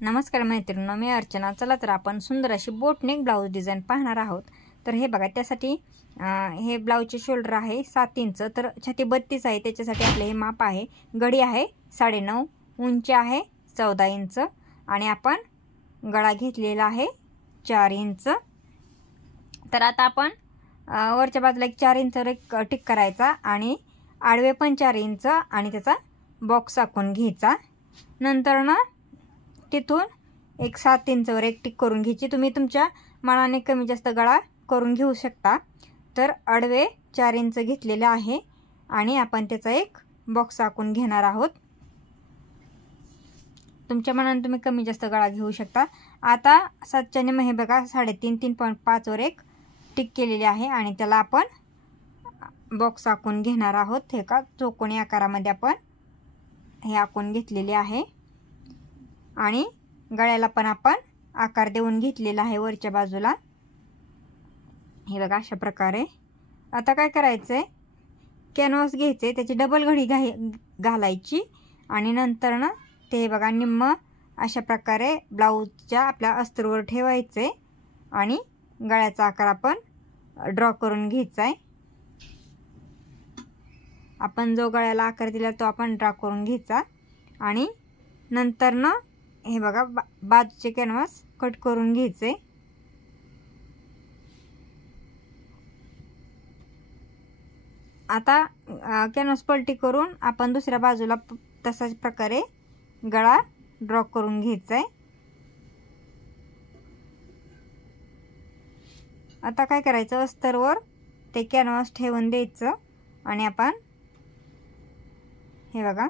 नमस्कार मैत्रिणींनो, मी अर्चना. चला तर आपण सुंदर अशी बोटनेक ब्लाऊज डिझाईन पाहणार आहोत. तर हे बघा, त्यासाठी हे ब्लाऊजचे शोल्डर आहे 7 इंच, तर छाती 32 आहे. त्याच्यासाठी आपले हे माप आहे. गडी आहे 9.5, उंची आहे 14 इंच आणि आपण गळा घेतलेला आहे 4 इंच. तर आता आपण वरच्या बाजूला एक 4 इंच टिक करायचा आणि आडवे पण 4 इंच आणि त्याचा बॉक्स आखून घ्यायचा. नंतर ना तिथून एक 7 इंचवर एक टिक करून घ्यायची. तुम्ही तुमच्या मनाने कमी जास्त गळा करून घेऊ शकता. तर आडवे 4 इंच घेतलेले आहे आणि आपण त्याचा एक बॉक्स आखून घेणार आहोत. तुमच्या मनाने तुम्ही कमी जास्त गळा घेऊ शकता. आता 7च्या निम हे बघा 3.5 3.5 वर एक टिक केलेली आहे आणि त्याला आपण बॉक्स आखून घेणार आहोत. हे का चौकोनी आकारामध्ये आपण हे आखून घेतलेले आहे आणि गळ्याला पण आपण आकार देऊन घेतलेला आहे वरच्या बाजूला. हे बघा अशा प्रकारे. आता काय करायचं आहे, कॅनव्हास घ्यायचे, त्याची डबल घडी घालायची आणि नंतर ना ते बघा निम्म अशा प्रकारे ब्लाऊजच्या आपल्या अस्तरवर ठेवायचे आणि गळ्याचा आकार आपण ड्रॉ करून घ्यायचा आहे. आपण जो गळ्याला आकार दिला तो आपण ड्रॉ करून घ्यायचा आणि नंतर ना हे बघा बाजूचे कॅनव्हास कट करून घ्यायचे. आता कॅनव्हास पलटी करून आपण दुसऱ्या बाजूला तशाच प्रकारे गळा ड्रॉ करून घ्यायचा आहे. आता काय करायचं, अस्तरवर ते कॅनव्हास ठेवून द्यायचं आणि आपण हे बघा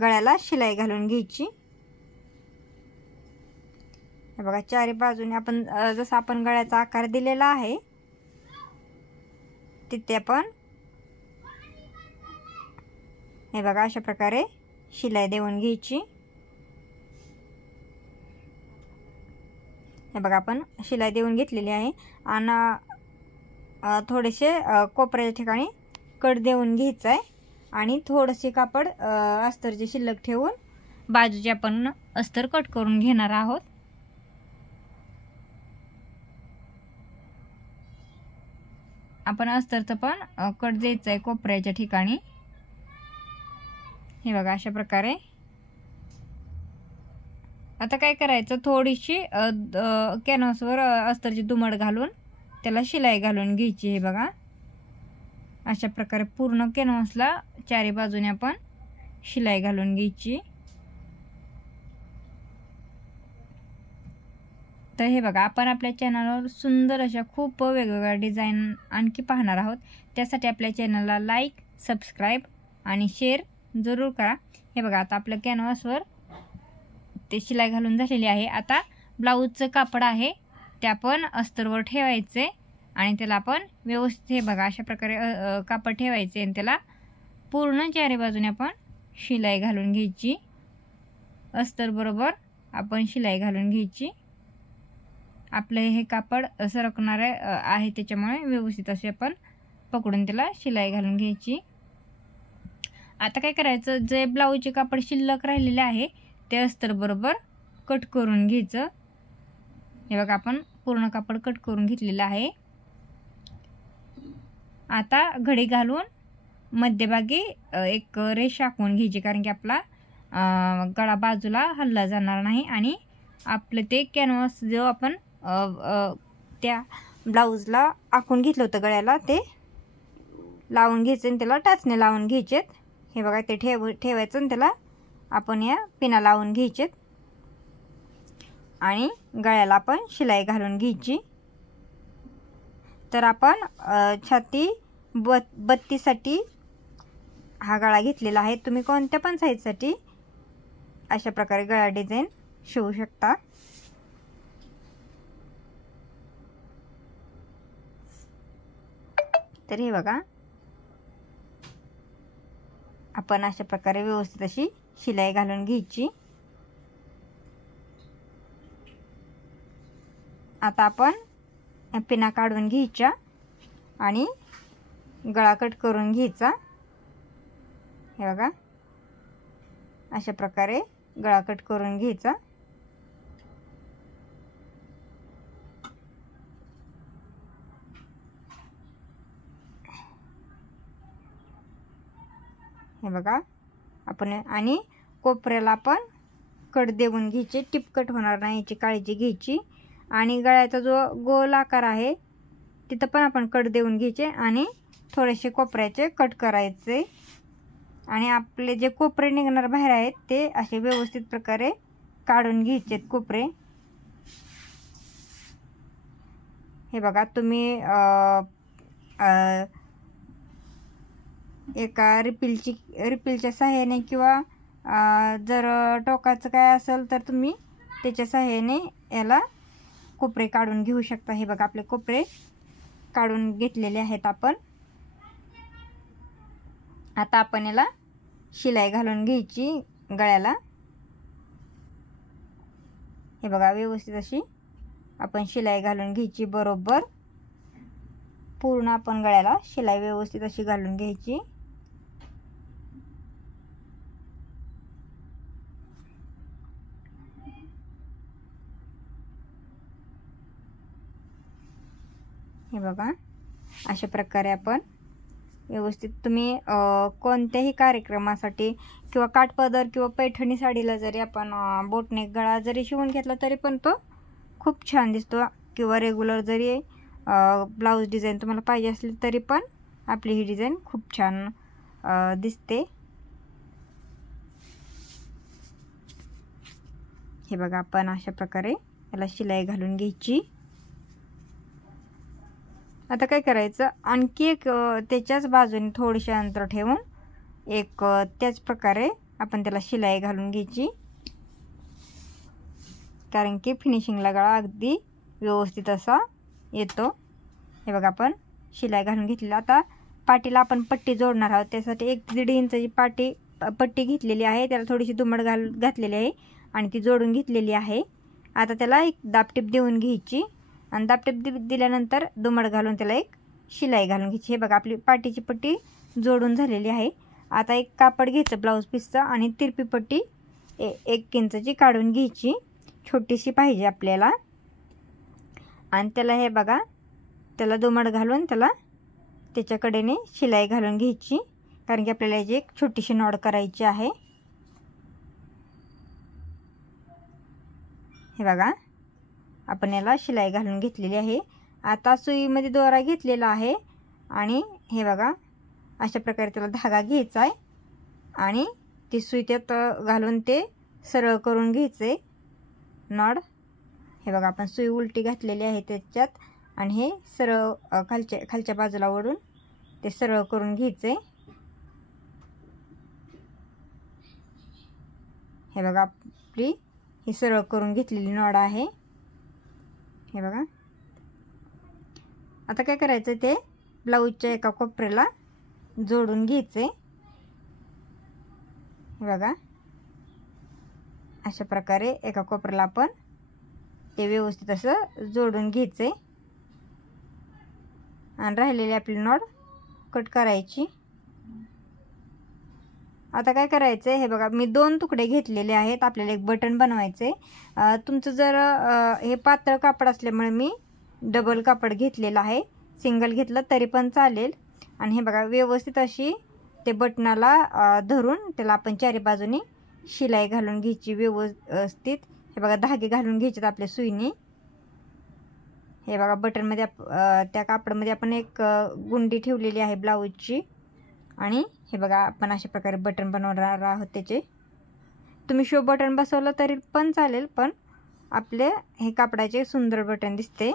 गळ्याला शिलाई घालून घ्यायची. हे बघा चारी बाजूने आपण जसा आपण गळ्याचा आकार दिलेला आहे तिथे आपण हे बघा अशा प्रकारे शिलाई देऊन घ्यायची. हे बघा आपण शिलाई देऊन घेतलेली आहे आणि थोडेसे कोपऱ्याच्या ठिकाणी कट देऊन घ्यायचं आहे आणि थोडेसे कापड अस्तरचे शिल्लक ठेवून बाजूचे आपण अस्तर कट करून घेणार आहोत. आपण अस्तरचं पण कट द्यायचं आहे कोपऱ्याच्या ठिकाणी. हे बघा अशा प्रकारे. आता काय करायचं, थोडीशी कॅनव्हासवर अस्तरची दुमड घालून त्याला शिलाई घालून घ्यायची. हे बघा अशा प्रकारे पूर्ण कॅनव्हासला चारी बाजूने आपण शिलाई घालून घ्यायची. तर हे बघा आपण आपल्या चॅनलवर सुंदर अशा खूप वेगवेगळ्या डिझाईन आणखी पाहणार आहोत. त्यासाठी आपल्या चॅनलला लाईक, सबस्क्राईब आणि शेअर जरूर करा. हे बघा आता आपल्या कॅनव्हासवर ते शिलाई घालून झालेली आहे. आता ब्लाऊजचं कापड आहे ते आपण अस्तरवर ठेवायचे आणि त्याला आपण व्यवस्थित हे बघा अशा प्रकारे कापड ठेवायचे आणि त्याला पूर्ण चारी बाजूने आपण शिलाई घालून घ्यायची. अस्तर बरोबर आपण शिलाई घालून घ्यायची. आपलं हे कापड सरकणारे आहे त्याच्यामुळे व्यवस्थित असे आपण पकडून त्याला शिलाई घालून घ्यायची. आता काय करायचं, जे ब्लाऊजचे कापड शिल्लक राहिलेले आहे ते अस्तर बरोबर कट करून घ्यायचं. हे बघा आपण पूर्ण कापड कट करून घेतलेलं आहे. आता घडी घालून मध्यभागी एक रेषा आखून घ्यायची, कारण की आपला गळा बाजूला हलला जाणार नाही आणि आपलं ते कॅनव्हास जो आपण त्या ब्लाऊजला आखून घेतलं होतं गळ्याला ते लावून घ्यायचं आणि त्याला टाचणे लावून घ्यायचेत. हे बघा ते ठेवायचं आणि त्याला आपण या पिना लावून घ्यायचेत आणि गळ्याला आपण शिलाई घालून घ्यायची. तर आपण छाती 32 साठी हा गळा घेतलेला आहे. तुम्ही कोणत्या पण साईजसाठी अशा प्रकारे गळा डिझाईन शिवू शकता. तर हे बघा आपण अशा प्रकारे व्यवस्थित अशी शिलाई घालून घ्यायची. आता आपण पिना काढून घ्यायच्या आणि गळा कट करून घ्यायचा. हे बघा अशा प्रकारे गळा कट करून घ्यायचा. हे बघा आपण, आणि कोपऱ्याला आपण कट देऊन घ्यायचे, टिपकट होणार नाही याची काळजी घ्यायची. आणि गळ्याचा जो गोल आकार आहे तिथं पण आपण कट देऊन घ्यायचे आणि थोडेसे कोपऱ्याचे कट करायचे. आणि आपले जे कोपरे निघणार बाहेर आहेत ते असे व्यवस्थित प्रकारे काढून घ्यायचे कोपरे. हे बघा तुम्ही एका रिपीलच्या सहाय्याने किंवा जर टोकाचं काय असेल तर तुम्ही त्याच्या सहाय्याने याला कोपरे काढून घेऊ शकता. हे बघा आपले कोपरे काढून घेतलेले आहेत आपण. आता आपण याला शिलाई घालून घ्यायची गळ्याला. हे बघा व्यवस्थित अशी आपण शिलाई घालून घ्यायची, बरोबर पूर्ण आपण गळ्याला शिलाई व्यवस्थित अशी घालून घ्यायची. हे बघा अशा प्रकारे आपण व्यवस्थित, तुम्ही कोणत्याही कार्यक्रमासाठी किंवा काठपदर किंवा पैठणी साडीला जरी आपण बोटनेक गळा जरी शिवून घेतला तरी पण तो खूप छान दिसतो. किंवा रेग्युलर जरी ब्लाऊज डिझाईन तुम्हाला पाहिजे असली तरी पण आपली ही डिझाईन खूप छान दिसते. हे बघा आपण अशा प्रकारे याला शिलाई घालून घ्यायची. आता काय करायचं, आणखी एक त्याच्याच बाजूने थोडेसे अंतर ठेवून एक त्याच प्रकारे आपण त्याला शिलाई घालून घ्यायची, कारण की फिनिशिंगला गळा अगदी व्यवस्थित असा येतो. हे बघा आपण शिलाई घालून घेतली. आता पाटीला आपण पट्टी जोडणार आहोत, त्यासाठी 1-1.5 इंचाची पट्टी घेतलेली आहे, त्याला थोडीशी दुमड घातलेली आहे आणि ती जोडून घेतलेली आहे. आता त्याला एक दाबटीप देऊन घ्यायची आणि दाबटीप दिल्यानंतर दुमड घालून त्याला एक शिलाई घालून घ्यायची. हे बघा आपली पाटीची पट्टी जोडून झालेली आहे. आता एक कापड घ्यायचं ब्लाऊज पीसचं आणि तिरपी पट्टी 1 इंचाची काढून घ्यायची, छोटीशी पाहिजे आपल्याला. आणि त्याला हे बघा त्याला दुमड घालून त्याला त्याच्या कडेने शिलाई घालून घ्यायची, कारण की आपल्याला याची एक छोटीशी नॉड करायची आहे. हे बघा आपण याला शिलाई घालून घेतलेली आहे. आता सुईमध्ये दोरा घेतलेला आहे आणि हे बघा अशा प्रकारे त्याला धागा घ्यायचा आहे आणि ती सुई त्यात घालून ते सरळ करून घ्यायचे नॉड. हे बघा आपण सुई उलटी घातलेली आहे त्याच्यात आणि हे सरळ खालच्या बाजूला ओढून ते सरळ करून घ्यायचे. हे बघा आपली ही सरळ करून घेतलेली नॉड आहे. हे बघा आता काय करायचं, ते ब्लाऊजच्या एका कोपऱ्याला जोडून घ्यायचे. हे बघा अशा प्रकारे एका कोपऱ्याला आपण ते व्यवस्थित असं जोडून घ्यायचे आणि राहिलेली आपली नॉड कट करायची. आता काय करायचं, हे बघा मी 2 तुकडे घेतलेले आहेत, आपल्याला एक बटन बनवायचे. तुमचं जर हे पातळ कापड असल्यामुळे मी डबल कापड घेतलेलं आहे, सिंगल घेतलं तरी पण चालेल. आणि हे बघा व्यवस्थित अशी ते बटनाला धरून त्याला आपण चारी बाजूनी शिलाई घालून घ्यायची व्यवस्थित. हे बघा धागे घालून घ्यायचे आपल्या सुईने. हे बघा बटनमध्ये त्या कापडामध्ये आपण एक गुंडी ठेवलेली आहे ब्लाऊजची आणि हे बघा आपण अशा प्रकारे बटन बनवणार आहोत त्याचे. तुम्ही शो बटन बसवलं तरी पण चालेल, पण आपले हे कापडाचे सुंदर बटन दिसते.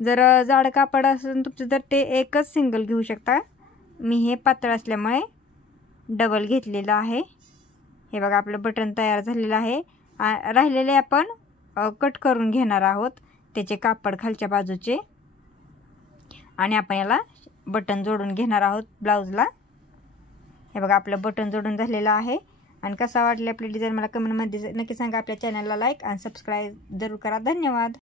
जर जाड कापड असेल तुमचं तर ते एकच सिंगल घेऊ शकता. मी हे पातळ असल्यामुळे डबल घेतलेलं आहे. हे बघा आपलं बटन तयार झालेलं आहे. राहिलेले आपण कट करून घेणार आहोत त्याचे कापड खालच्या बाजूचे आणि आपण याला बटन जोडून घेणार आहोत ब्लाऊजला. हे बघा आपलं बटन जोडून झालेलं आहे. आणि कसा वाटले आपली डिझाईन मला कमेंटमध्ये नक्की सांगा. आपल्या चॅनलला लाईक आणि सबस्क्राईब जरूर करा. धन्यवाद.